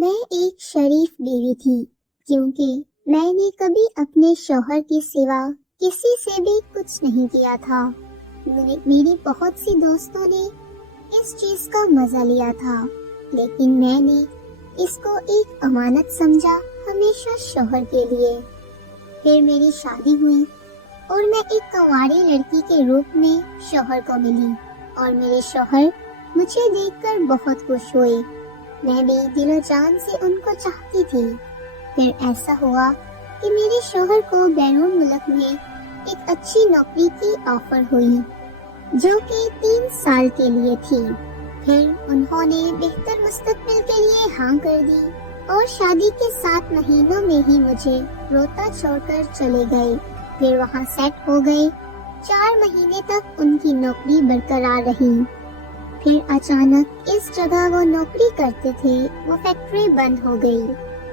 میں ایک شریف بیوی تھی کیونکہ میں نے کبھی اپنے شوہر کے سوا کسی سے بھی کچھ نہیں کیا تھا۔ میری بہت سی دوستوں نے اس چیز کا مزہ لیا تھا، لیکن میں نے اس کو ایک امانت سمجھا، ہمیشہ شوہر کے لیے۔ پھر میری شادی ہوئی اور میں ایک کنواری لڑکی کے روپ میں شوہر کو ملی اور میرے شوہر مجھے دیکھ کر بہت خوش ہوئے۔ میں بھی دل و جان سے ان کو چاہتی تھی۔ پھر ایسا ہوا کہ میرے شوہر کو بیرون ملک میں ایک اچھی نوکری کی آفر ہوئی جو کہ 3 سال کے لیے تھی۔ پھر انہوں نے بہتر مستقبل کے لیے ہاں کر دی اور شادی کے 7 مہینوں میں ہی مجھے روتا چھوڑ کر چلے گئے۔ پھر وہاں سیٹ ہو گئے۔ 4 مہینے تک ان کی نوکری برقرار رہی۔ پھر اچانک اس جگہ وہ نوکری کرتے تھے وہ فیکٹری بند ہو گئی۔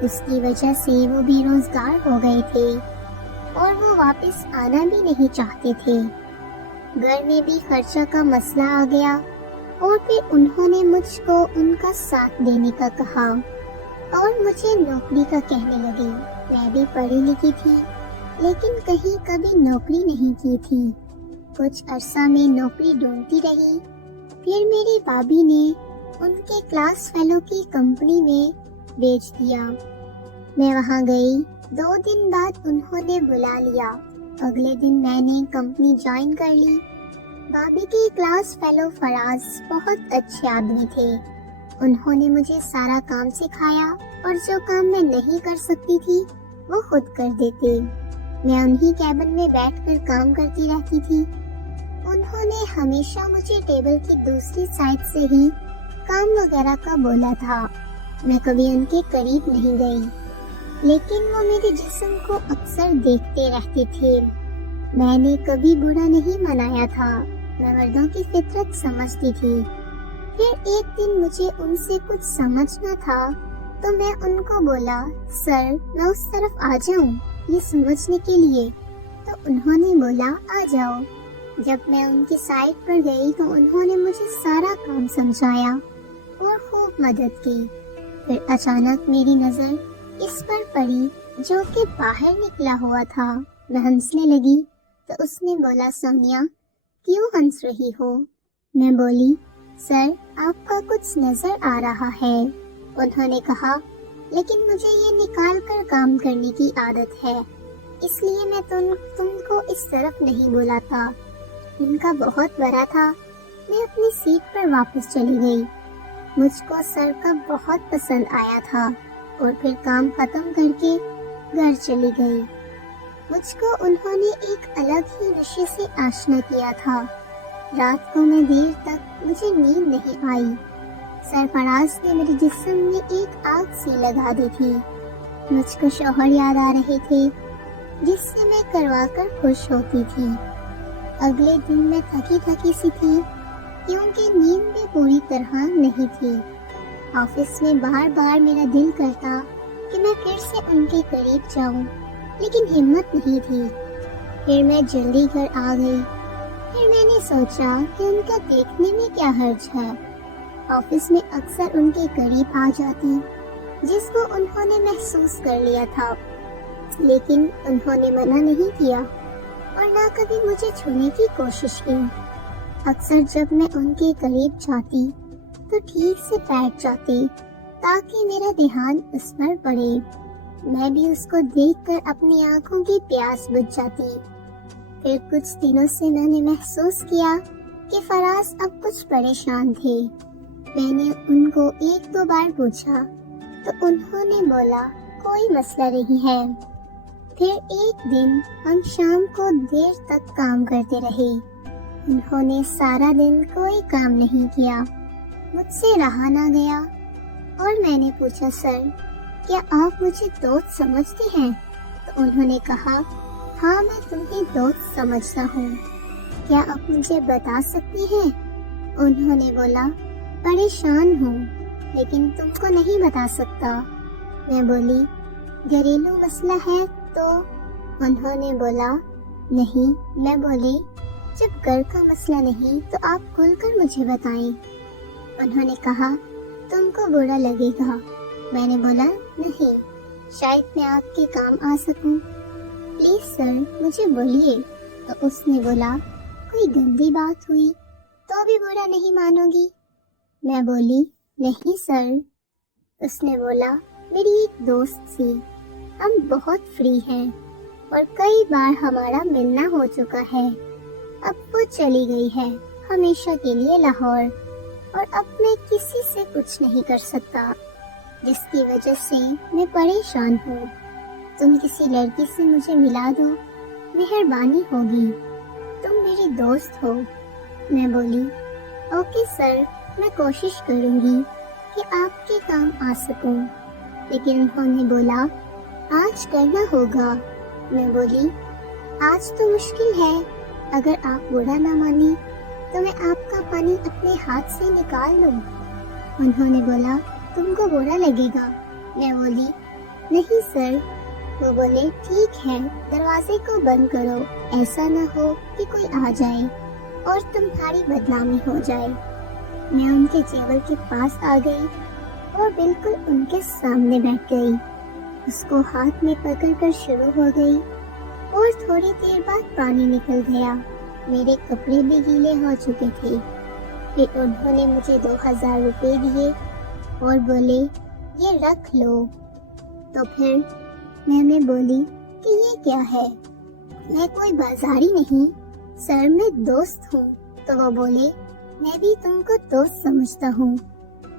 اس کی وجہ سے وہ بے روزگار ہو گئے تھے اور وہ واپس آنا بھی نہیں چاہتے تھے۔ گھر میں بھی خرچہ کا مسئلہ آ گیا اور پھر انہوں نے مجھ کو ان کا ساتھ دینے کا کہا اور مجھے نوکری کا کہنے لگے۔ میں بھی پڑھی لکھی تھی لیکن کہیں کبھی نوکری نہیں کی تھی۔ کچھ عرصہ میں نوکری ڈھونڈتی رہی۔ پھر میری بھابھی نے ان کے کلاس فیلو کی کمپنی میں بھیج دیا۔ میں وہاں گئی۔ 2 دن بعد انہوں نے بلا لیا۔ اگلے دن میں نے کمپنی جوائن کر لی۔ بھابھی کی کلاس فیلو فراز بہت اچھے آدمی تھے۔ انہوں نے مجھے سارا کام سکھایا اور جو کام میں نہیں کر سکتی تھی وہ خود کر دیتے۔ میں انہی کیبن میں بیٹھ کر کام کرتی رہتی تھی۔ انہوں نے ہمیشہ مجھے ٹیبل کی دوسری سائڈ سے ہی کام وغیرہ کا بولا تھا۔ میں کبھی ان کے قریب نہیں گئی، لیکن وہ میرے جسم کو اکثر دیکھتے رہتے تھے۔ میں نے کبھی برا نہیں منایا تھا، میں مردوں کی فطرت سمجھتی تھی۔ پھر ایک دن مجھے ان سے کچھ سمجھنا تھا تو میں ان کو بولا، سر میں اس طرف آ جاؤں یہ سمجھنے کے لیے؟ تو انہوں نے بولا آ جاؤ۔ جب میں ان کی سائٹ پر گئی تو انہوں نے مجھے سارا کام سمجھایا اور خوب مدد کی۔ پھر اچانک میری نظر اس پر پڑی جو کہ باہر نکلا ہوا تھا۔ میں ہنسنے لگی تو اس نے بولا، سونیا کیوں ہنس رہی ہو؟ میں بولی، سر آپ کا کچھ نظر آ رہا ہے۔ انہوں نے کہا، لیکن مجھے یہ نکال کر کام کرنے کی عادت ہے، اس لیے میں تم کو اس طرف نہیں بولا تھا۔ ان کا بہت بڑا تھا۔ میں اپنی سیٹ پر واپس چلی گئی۔ مجھ کو سر کا بہت پسند آیا تھا اور پھر کام ختم کر کے گھر چلی گئی۔ مجھ کو انہوں نے ایک الگ ہی نشے سے آشنا کیا تھا۔ رات کو میں دیر تک مجھے نیند نہیں آئی۔ سرفراز نے میرے جسم میں ایک آگ سی لگا دی تھی۔ مجھ کو شوہر یاد آ رہے تھے جس سے میں کروا کر خوش ہوتی تھی۔ اگلے دن میں تھکی سی تھی کیونکہ نیند بھی پوری طرح نہیں تھی۔ آفس میں بار بار میرا دل کرتا کہ میں پھر سے ان کے قریب جاؤں، لیکن ہمت نہیں تھی۔ پھر میں جلدی گھر آ گئی۔ پھر میں نے سوچا کہ ان کا دیکھنے میں کیا حرج ہے۔ آفس میں اکثر ان کے قریب آ جاتی، جس کو انہوں نے محسوس کر لیا تھا، لیکن انہوں نے منع نہیں کیا اور نہ کبھی مجھے چھونے کی کوشش کی۔ اکثر جب میں ان کے قریب جاتی تو ٹھیک سے بیٹھ جاتے تاکہ میرا دھیان اس پر پڑے۔ میں بھی اس کو دیکھ کر اپنی آنکھوں کی پیاس بجھ جاتی۔ پھر کچھ دنوں سے میں نے محسوس کیا کہ فراز اب کچھ پریشان تھے۔ میں نے ان کو 1-2 بار پوچھا تو انہوں نے بولا کوئی مسئلہ نہیں ہے۔ پھر ایک دن ہم شام کو دیر تک کام کرتے رہے۔ انہوں نے سارا دن کوئی کام نہیں کیا۔ مجھ سے رہا نہ گیا اور میں نے پوچھا، سر کیا آپ مجھے دوست سمجھتے ہیں؟ تو انہوں نے کہا، ہاں میں تمہیں دوست سمجھتا ہوں، کیا آپ مجھے بتا سکتی ہیں؟ انہوں نے بولا، پریشان ہوں لیکن تم کو نہیں بتا سکتا۔ میں بولی، گھریلو مسئلہ ہے تو؟ انہوں نے بولا، نہیں۔ میں بولی، جب گھر کا مسئلہ نہیں تو آپ کھل کر مجھے بتائیں۔ انہوں نے کہا، تم کو برا لگے گا میں نے بولا نہیں، شاید میں آپ کے کام آ سکوں، پلیز سر مجھے بولیے۔ تو اس نے بولا کوئی گندی بات ہوئی تو بھی برا نہیں مانو گی؟ میں بولی نہیں سر۔ اس نے بولا میری ایک دوست تھی، ہم بہت فری ہیں اور کئی بار ہمارا ملنا ہو چکا ہے، اب وہ چلی گئی ہے ہمیشہ کے لیے لاہور، اور اب میں کسی سے کچھ نہیں کر سکتا، جس کی وجہ سے میں پریشان ہوں، تم کسی لڑکی سے مجھے ملا دو، مہربانی ہوگی، تم میری دوست ہو۔ میں بولی اوکے سر، میں کوشش کروں گی کہ آپ کے کام آ سکوں، لیکن انہوں نے بولا آج کرنا ہوگا۔ میں بولی آج تو مشکل ہے، اگر آپ برا نہ مانیں تو میں آپ کا پانی اپنے ہاتھ سے نکال لوں۔ انہوں نے بولا تم کو برا لگے گا؟ میں بولی نہیں سر۔ وہ بولے ٹھیک ہے، دروازے کو بند کرو، ایسا نہ ہو کہ کوئی آ جائے اور تمہاری بدنامی ہو جائے۔ میں ان کے ٹیبل کے پاس آ گئی اور بالکل ان کے سامنے بیٹھ گئی، اس کو ہاتھ میں پکڑ کر شروع ہو گئی، اور تھوڑی دیر بعد پانی نکل گیا، میرے کپڑے بھی گیلے ہو چکے تھے۔ پھر انہوں نے مجھے 2000 روپے دیے اور بولے یہ رکھ لو۔ تو پھر میں بولی کہ یہ کیا ہے، میں کوئی بازاری نہیں سر، میں دوست ہوں۔ تو وہ بولے میں بھی تم کو دوست سمجھتا ہوں،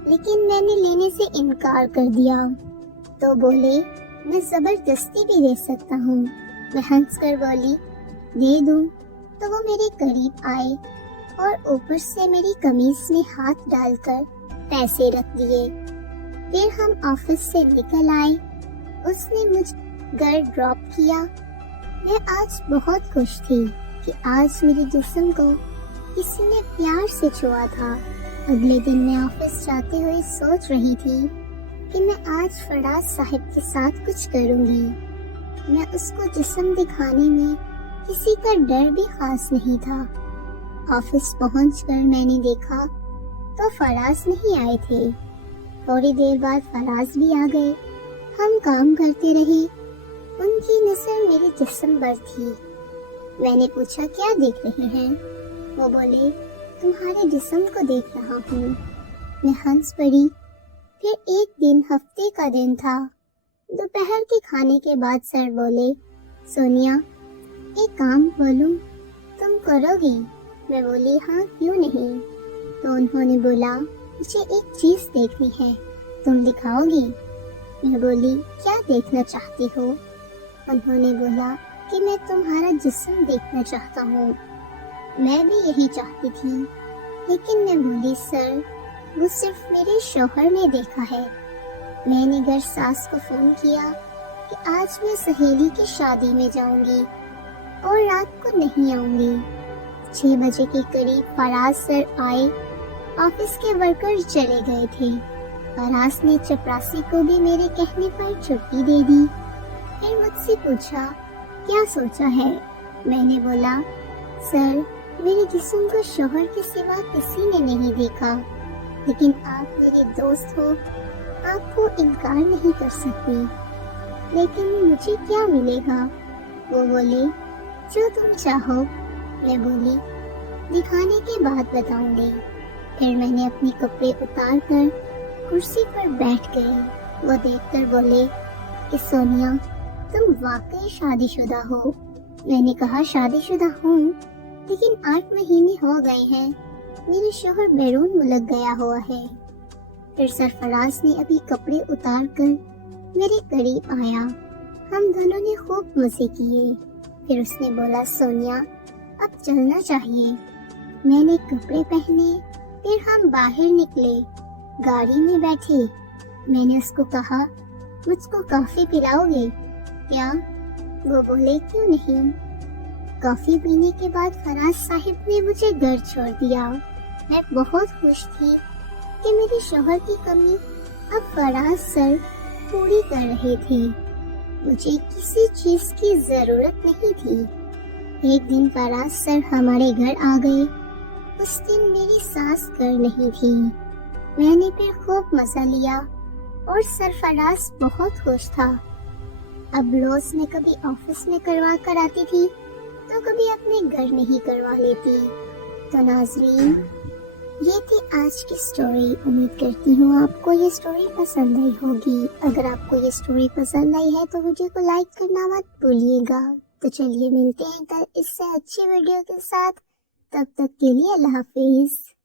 لیکن میں نے لینے سے انکار کر دیا۔ تو بولے میں زبردستی بھی دے سکتا ہوں۔ میں ہنس کر بولی دے دوں۔ تو وہ میرے قریب آئے اور اوپر سے میری قمیص میں ہاتھ ڈال کر پیسے رکھ دیے۔ پھر ہم آفس سے نکل آئے، اس نے مجھ گھر ڈراپ کیا۔ میں آج بہت خوش تھی کہ آج میرے جسم کو کسی نے پیار سے چھوا تھا۔ اگلے دن میں آفس جاتے ہوئے سوچ رہی تھی کہ میں آج فراز صاحب کے ساتھ کچھ کروں گی۔ میں اس کو جسم دکھانے میں کسی کا ڈر بھی خاص نہیں تھا۔ آفس پہنچ کر میں نے دیکھا تو فراز نہیں آئے تھے۔ تھوڑی دیر بعد فراز بھی آ گئے، ہم کام کرتے رہے، ان کی نظر میرے جسم پر تھی۔ میں نے پوچھا کیا دیکھ رہے ہیں؟ وہ بولے تمہارے جسم کو دیکھ رہا ہوں۔ میں ہنس پڑی۔ پھر ایک دن ہفتے کا دن تھا، دوپہر کے کھانے کے بعد سر بولے سونیا ایک کام بولوں، تم کرو گی؟ میں بولی ہاں کیوں نہیں۔ تو انہوں نے بولا مجھے ایک چیز دیکھنی ہے، تم دکھاؤ گی؟ میں بولی کیا دیکھنا چاہتی ہو؟ انہوں نے بولا کہ میں تمہارا جسم دیکھنا چاہتا ہوں۔ میں بھی یہی چاہتی تھی، لیکن میں بولی سر وہ صرف میرے شوہر نے دیکھا ہے۔ میں نے گھر ساس کو فون کیا کہ آج میں سہیلی کی شادی میں جاؤں گی اور رات کو نہیں آؤں گی۔ 6 بجے کے قریب فراز سر آئے، آفس کے ورکر چلے گئے تھے۔ فراز نے چپراسی کو بھی میرے کہنے پر چھٹی دے دی۔ پھر مجھ سے پوچھا کیا سوچا ہے؟ میں نے بولا سر میرے جسم کو شوہر کے سوا کسی نے نہیں دیکھا، لیکن آپ میرے دوست ہو، آپ کو انکار نہیں کر سکتی، لیکن مجھے کیا ملے گا؟ وہ بولے جو تم چاہو۔ میں بولی دکھانے کے بعد بتاؤں گی۔ پھر میں نے اپنے کپڑے اتار کر کرسی پر بیٹھ گئی۔ وہ دیکھ کر بولے کہ سونیا تم واقعی شادی شدہ ہو۔ میں نے کہا شادی شدہ ہوں، لیکن 8 مہینے ہو گئے ہیں، میرے شوہر بیرون ملک گیا ہوا ہے۔ پھر سرفراز نے ابھی کپڑے اتار کر میرے قریب آیا، ہم دونوں نے خوب مزے کیے۔ پھر اس نے بولا سونیا اب چلنا چاہیے۔ میں نے کپڑے پہنے، پھر ہم باہر نکلے، گاڑی میں بیٹھے۔ میں نے اس کو کہا مجھ کو کافی پلاؤ گے کیا؟ وہ بولے کیوں نہیں۔ کافی پینے کے بعد فراز صاحب نے مجھے گھر چھوڑ دیا۔ میں بہت خوش تھی کہ میرے شوہر کی کمی اب فراز سر پوری کر رہے تھے، مجھے کسی چیز کی ضرورت نہیں تھی۔ ایک دن فراز سر ہمارے گھر آ گئے، اس دن میری ساس گھر نہیں تھی۔ میں نے پھر خوب مزہ لیا اور سرفراز بہت خوش تھا۔ اب روز میں کبھی آفس میں کروا کر آتی تھی تو کبھی اپنے گھر میں ہی کروا لیتی۔ تو ناظرین، یہ تھی آج کی سٹوری۔ امید کرتی ہوں آپ کو یہ سٹوری پسند آئی ہوگی۔ اگر آپ کو یہ سٹوری پسند آئی ہے تو ویڈیو کو لائک کرنا مت بھولیے گا۔ تو چلیے ملتے ہیں کل اس سے اچھی ویڈیو کے ساتھ، تب تک کے لیے اللہ حافظ۔